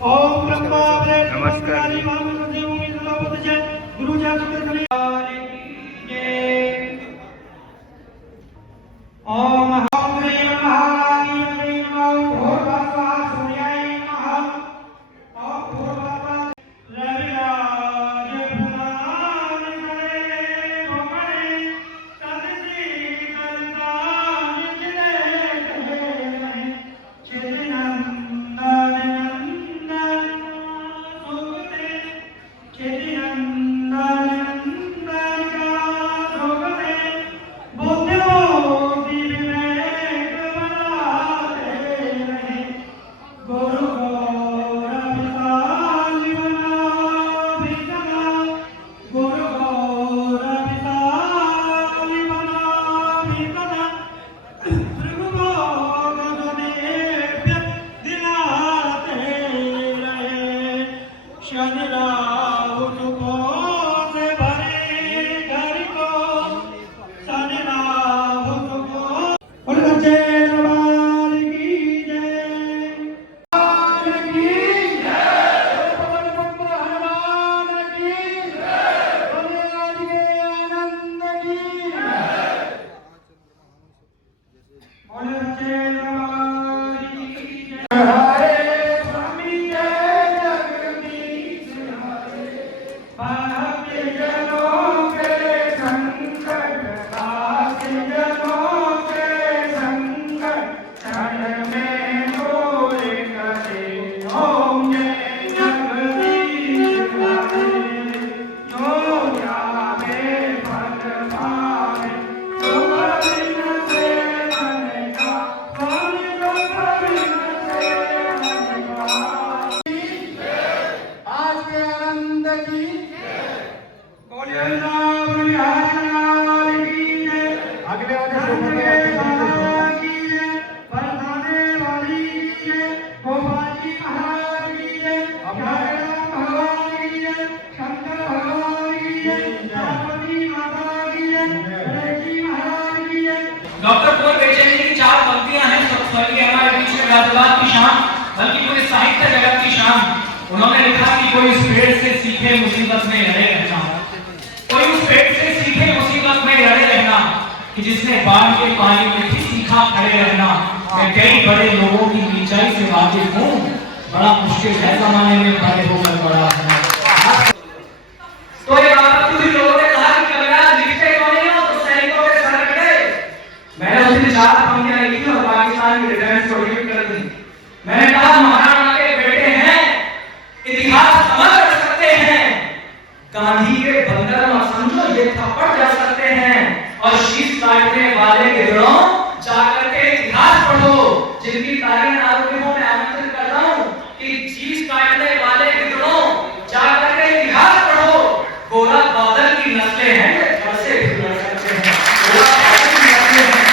ओम ब्रह्मा नमस्कार जी। ओम ह्रीं महाकाली नमः भूर्भुवः सूर्याय नमः ओम भूर्भुवः रविराज पुराण करे भोमरे तदसी कलतान जिले चिरनंदन नंदन सुगते चिरनंदन नंदन सुगते बुद्धो डॉक्टर कुंवर बेचैनी की चार पंक्तियां हैं बल्कि हमारे बीच में गाजियाबाद की शान, बल्कि पूरे साहित्य जगत की शान। उन्होंने लिखा कि कोई उस पेड़ से सीखे मुसीबत में लड़े रहना, कोई उस पेड़ से सीखे मुसीबत में लड़े रहना कि जिसने बाढ़ के पानी में भी सीखा खड़े रहना। मैं कई बड़े लोगों की नीचाई से वाकिफ हूँ, बड़ा मुश्किल है जमाने में बड़े होकर बड़ा होना। तो ये बात कुछ लोगों ने कहा कि कविता लिखते कौन है तो सैनिकों के सर कटे। मैंने उसने चार पंक्तियां लिखी और पाकिस्तान की डिफेंस को रिव्यू कर दी। मैंने कहा महाराणा के बेटे हैं, इतिहास समझ सकते हैं, गांधी के बंदर मत समझो ये थप्पड़ जा सकते हैं। और शीश काटने वाले के दिनों जाकर के इतिहास पढ़ो, जिनकी तारीख नागरिकों में आमंत्रित करता हूं कि शीश काटने वाले के दिनों जाकर के इतिहास पढ़ो। गोरा बादल की नस्लें हैं, घर से भी लड़ सकते हैं। गोरा बादल की नस्लें हैं,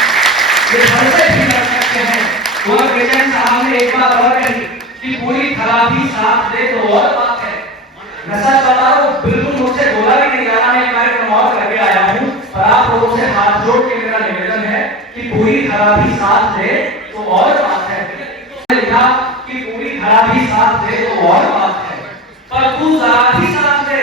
ये घर से भी लड़ सकते हैं। कुंवर बेचैन साहब ने एक बात और कही कि पूरी खराबी साथ दे तो और बात है। मैं सच बता रहा हूं, बिल्कुल मुझसे बोला भी नहीं जा रहा, मैं कार्यक्रम और करके आया हूं और आप लोगों से हाथ जोड़ के मेरा निवेदन है कि पूरी खराबी साथ दे तो और बात है। लिखा कि पूरी खराबी साथ दे तो और बात है, पर तू जरा भी साथ दे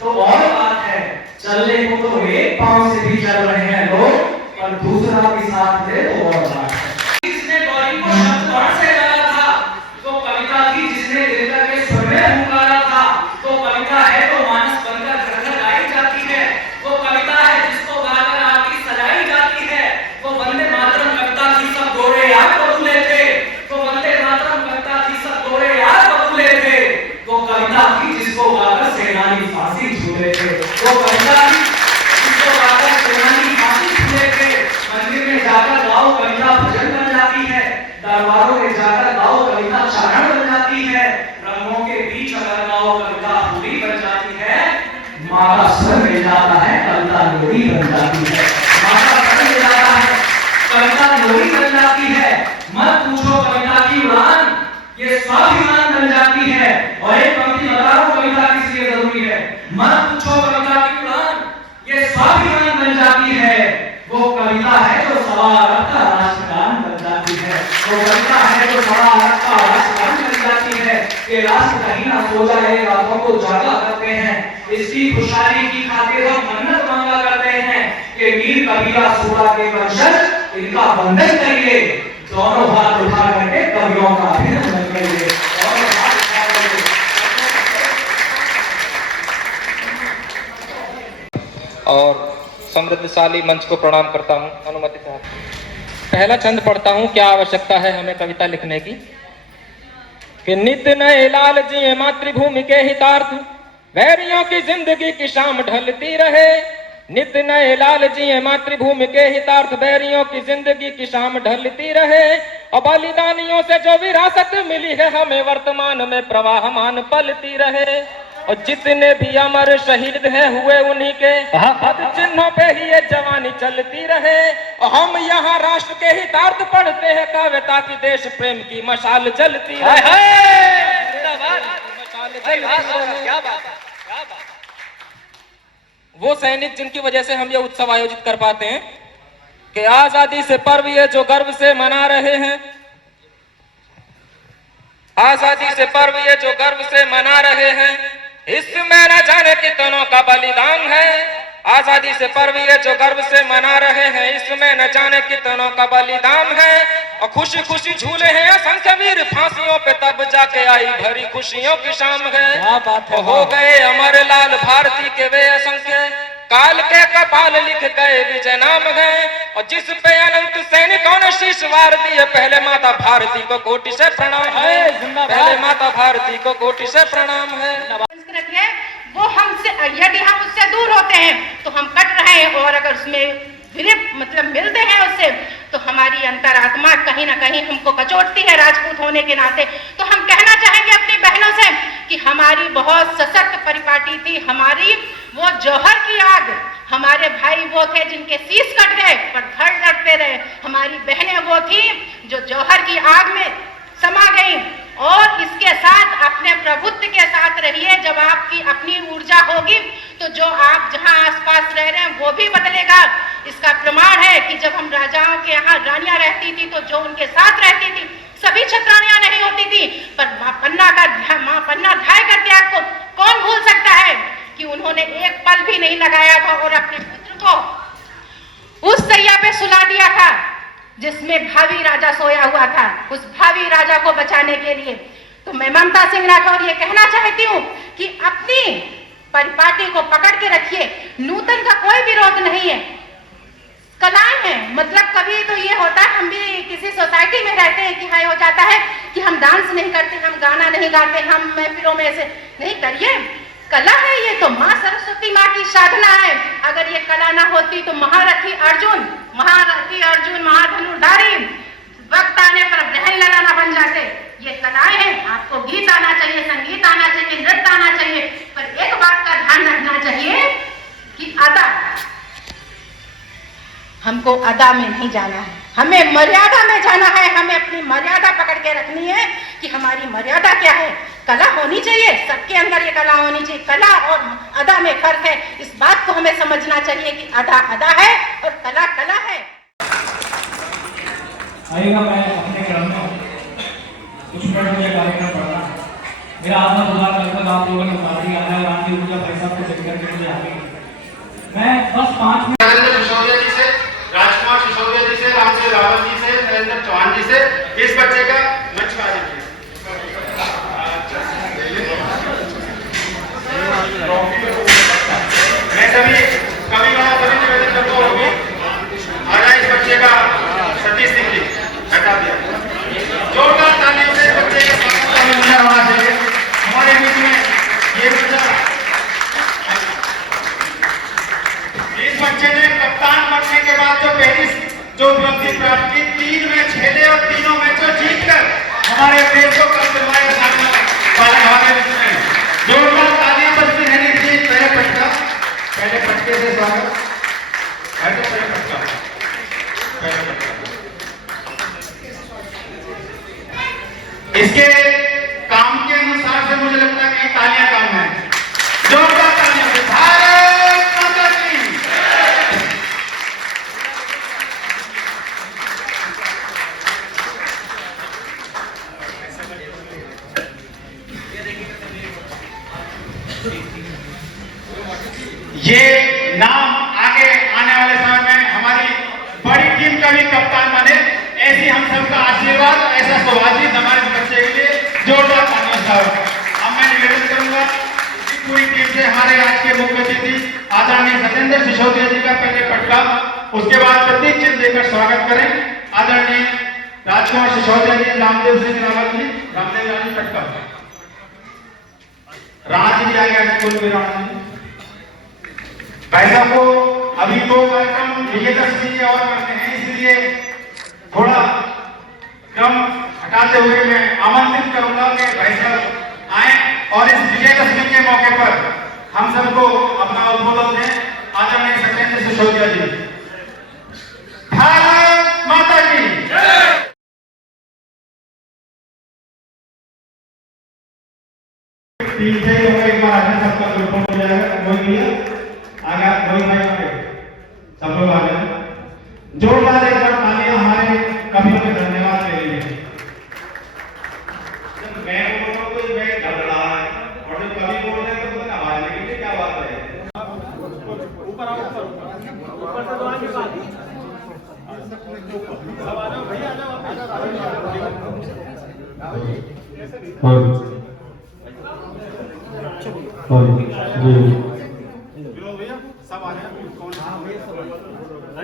तो और बात है। चलने को तो एक पांव से भी चल रहे हैं लोग, पर दूसरा भी साथ दे तो और बात है। जिसने गौरी को शब्द वर्ण से लगा था तो कविता थी, जिसने दिल के स्वर में पुकारा था तो कविता है। तो मानस बनकर घर घर गाई जाती है, वो कविता है जिसको गाकर आरती सजाई जाती है। वो वंदे मातरम कविता थी, सब गोरे यार बबूले थे, तो वंदे मातरम कविता थी, सब गोरे यार बबूले थे। वो कविता थी जिसको गाकर सेनानी फांसी झूले थे, वो कविता थी जिसको गाकर सेनानी फांसी झूले थे। मंदिर में जाकर गाओ कविता भजन बन जाती है, दरबारों में जाकर गाओ कविता चारण बन जाती है, रंगों के बीच अगर गाओ कविता पूरी बन जाती है। माँ का सर मिल जाता है कविता लोरी बन जाती है, माँ का सर मिल जाता है कविता लोरी बन जाती है। मत पूछो कविता की उड़ान, ये स्वाभिमान बन जाती है। और एक पंक्ति बता रहा हूं कविता किस लिए जरूरी है। मत पूछो कविता की उड़ान, ये स्वाभिमान बन जाती है। वो कविता है जो सवा अरब का राष्ट्रगान बन जाती है, वो कविता है जो सवा अरब का राष्ट्रगान बन जाती है। कि राष्ट्र कहीं ना सो जाए, रातों को जागा करते हैं। इसकी खुशहाली की खातिर हम मन्नत मांगा करते हैं कि मीर कबीरा सूरा के वंशज इनका वंदन करिए, दोनों हाथ उठा करके कवियों का अभिनंदन करिए। और समृद्धशाली मंच को प्रणाम करता हूं। अनुमति साहब, पहला छंद पढ़ता हूं। क्या आवश्यकता है हमें कविता लिखने की? कि नित्य नए लाल जी मातृभूमि के हितार्थ, वैरियों की जिंदगी की शाम ढलती रहे। नित्य नए लाल जी मातृभूमि के हितार्थ, वैरियों की जिंदगी की शाम ढलती रहे। और बलिदानियों से जो विरासत मिली है हमें, वर्तमान में प्रवाहमान पलती रहे। और जितने भी अमर शहीद हैं हुए उन्हीं के पद चिन्हों पे ही ये जवानी चलती रहे। और हम यहाँ राष्ट्र के हितार्थ पढ़ते हैं काव्य, ताकि देश प्रेम की मशाल जलती रहे। वो सैनिक जिनकी वजह से हम ये उत्सव आयोजित कर पाते हैं, कि आजादी से पर्व ये जो गर्व से मना रहे हैं, आजादी से पर्व ये जो गर्व से मना रहे हैं, इसमें न जाने कितनों का बलिदान है। आजादी से पर्व ये जो गर्व से मना रहे हैं, इसमें न जाने कितनों का बलिदान है। और खुशी खुशी झूले हैं असंख्य वीर फांसियों पे, तब जाके आई भरी खुशियों की शाम है। हो गए अमर लाल भारती के वे असंख्य, काल के कपाल लिख गए विजय नाम है। और जिस पे अनंत सैनिकों ने शीश वार दिए, पहले माता भारती को कोटि से प्रणाम है। पहले माता भारती को कोटि से प्रणाम है। वो हमसे, यदि हम उससे दूर होते हैं तो हम कट रहे हैं, और अगर उसमें मतलब मिलते हैं उससे, तो हमारी अंतरात्मा कहीं ना कहीं हमको कचोटती है राजपूत होने के नाते। तो हम कहना चाहेंगे अपनी बहनों से कि हमारी बहुत सशक्त परिपाटी थी, हमारी वो जौहर की आग, हमारे भाई वो थे जिनके शीश कट गए पर धड़ लड़ते रहे। हमारी बहनें वो थी जो जौहर की आग में समा गई। और इसके साथ अपने प्रभुत्व के साथ रहिए। जब आपकी अपनी ऊर्जा होगी तो जो आप जहां आसपास रह रहे हैं वो भी बदलेगा। इसका प्रमाण है कि जब हम राजाओं के यहाँ रानियां रहती थी तो जो उनके साथ रहती थी, सभी छत्राणियां नहीं होती थी, पर माँ पन्ना ढाई कर त्याग को कौन भूल सकता है कि उन्होंने एक पल भी नहीं लगाया था और अपने पुत्र को उस सैया पे सुला दिया था जिसमें भावी राजा सोया हुआ था, उस भावी राजा को बचाने के लिए। तो मैं ममता सिंह राठौर ये कहना चाहती हूँ कि अपनी परिपाटी को पकड़ के रखिए। नूतन का कोई विरोध नहीं है, कलाएं हैं। मतलब कभी तो ये होता है, हम भी किसी सोसाइटी में रहते हैं कि हाँ हो जाता है कि हम डांस नहीं करते, हम गाना नहीं गाते, हम महफिलों में ऐसे नहीं करिए। कला है ये, तो माँ सरस्वती माँ की साधना है। अगर ये कला ना होती तो महारथी अर्जुन, महाधनुर्धारी वक्त आने पर ग्रहण लगाना बन जाते। ये कलाएं हैं। आपको गीत आना चाहिए, संगीत आना चाहिए, नृत्य आना चाहिए, पर एक बात का ध्यान रखना चाहिए कि अदा, हमको अदा में नहीं जाना है, हमें मर्यादा में जाना है। हमें अपनी मर्यादा पकड़ के रखनी है कि हमारी मर्यादा क्या है। कला होनी चाहिए, सबके अंदर ये कला होनी चाहिए। कला और अदा में फर्क है, इस बात को हमें समझना चाहिए कि अदा अदा है और कला कला है। आइएगा, मैं अपने क्रम में कुछ मिनट मुझे कार्यक्रम पढ़ना है। मेरा आधा बुला लगभग आप लोगों ने बता दिया है और आगे मुझे पैसा को देख करके मुझे आगे मैं बस 5 मिनट सिसोदिया जी से, राजकुमार सिसोदिया जी से, रामसिंह रावत जी से, नरेंद्र चौहान जी से इस बच्चे का मंच पर आ जाइए। मैं सभी कवि वाला सभी निवेदन करता हूँ, आजा इस बच्चे का सतीश सिंह जी हटा दिया। जोरदार तालियों से बच्चे का स्वागत होना चाहिए। हमारे बीच में ये बच्चा, इस बच्चे ने कप्तान बनने के बाद जो उपलब्धि प्राप्त की, 3 मैच खेले और तीनों मैचों जीतकर हमारे देश को कप दिलवाया सामने वाले हमारे बीच में। जोरदार तालियां बजती रहनी चाहिए। पहले पटके से स्वागत, पहले पटका। इसके काम के अनुसार से मुझे लगता है कि तालियां कम है। जोरदार तालियां से भारत माता की। ये नाम आगे आने वाले समय में हमारी बड़ी टीम का भी कप्तान बने, ऐसी हम सबका आशीर्वाद, ऐसा सुभाषित हमारे बच्चे के लिए जोरदार तालियां साहब। अब मैं निवेदन करूंगा कि पूरी टीम से हमारे आज के मुख्य अतिथि आदरणीय सत्येंद्र सिसोदिया जी का पहले पटका, उसके बाद प्रतीक चिन्ह देकर स्वागत करें। आदरणीय राजकुमार सिसोदिया जी, रामदेव सिंह रावत जी, रामदेव रानी पटका, राज जी आ गया स्कूल में, राणा जी भाई साहब को अभी 2 कार्यक्रम विजयदशमी के और करते हैं, इसलिए थोड़ा क्रम हटाते हुए मैं आमंत्रित करूंगा कि भाई साहब आए और इस विजयदशमी के मौके पर हम सबको अपना उद्बोधन दें। आदरणीय सत्येंद्र सिसोदिया जी। भारत माता की जय। तीन से एक बार आगे सबका ग्रुप हो जाएगा, वही भैया आगे वही भाई आगे सब लोग आ जाए। जोरदार एक बार तालियां हमारे कवियों के धन्यवाद के लिए। जब मैं बोल रहा हूँ तो मैं डर रहा है और जब कवि बोल रहे हैं तो पता आवाज नहीं कि क्या बात है। ऊपर आओ, ऊपर से तो आगे बात सब आ जाओ भैया, आ जाओ। सब आ जाए। कौन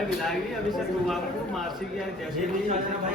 विधायक जी अभी से आपको मार्ची की जैसे भी भाई